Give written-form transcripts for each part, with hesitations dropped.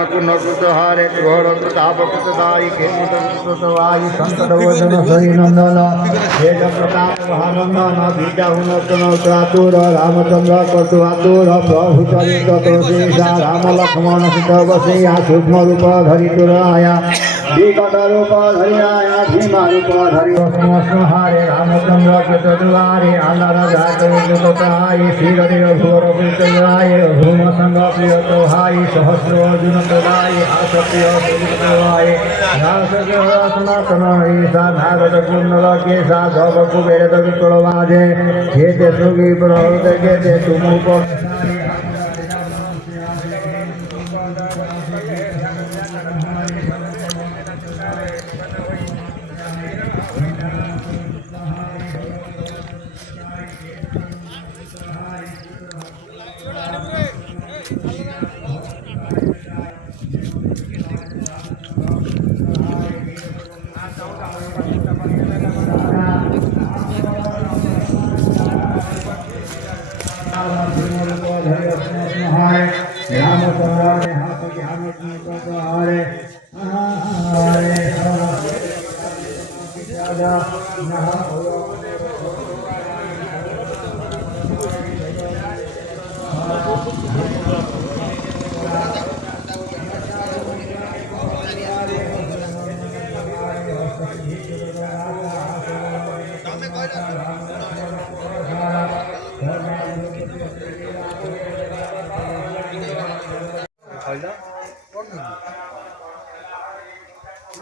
नकुल हारे घोर प्रताप कृतदायी खेमुतवायु संकट वदन सही नंदन तेज प्रताप महानंदन बीजा हुनतन चातुर रामचंद्र कटु आतुर प्रभु चरित तुलसीसा राम लक्ष्मण सीत बसैया सूक्ष्म रूप धरि तुराया विकट रूप धरि आया भीमा रूप धरि हारे रामचंद्र कृतद्वारे आल्हा राजा कृतताय श्री घोर कृतराय भूम संग प्रिय तोहाय सहस्र अर्जुन प्रदाय हर्ष प्रिय सुवाय सनातन ईसा नागद कुंडल केसा धव कुबेर विपुल वाजे खेते सुगी प्रहृत केते तुम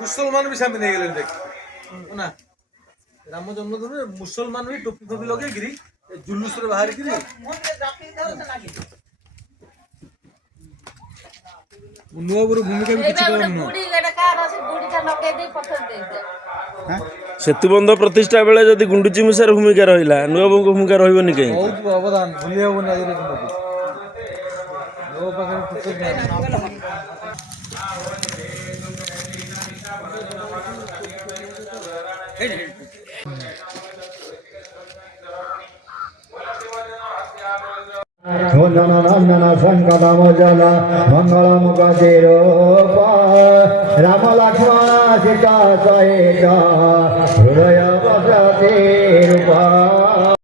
मुसलमान भी सामने नहीं गए देख ना राम जन्मदिन मुसलमान भी टोपी टोपी लगे गिरी जुलूस रे बाहर गिरी नुआपुर भूमिका भी किछि काम न बुडी गडा कार আছে বুড়িটা লগে দেই পথর দেই দে सेतुबंध प्रतिष्ठा बेले जदि गुंडुची मुसार भूमिका रहिला नुआबुक भूमिका रहइबनी कहीं बहुत अवदान भूलिया हो ना रे नो पाखरे पुस्तक नंदन नंदन संकट मोचन मंगल मुखते राम लक्ष्मण सीता सहित हृदय बसते रूप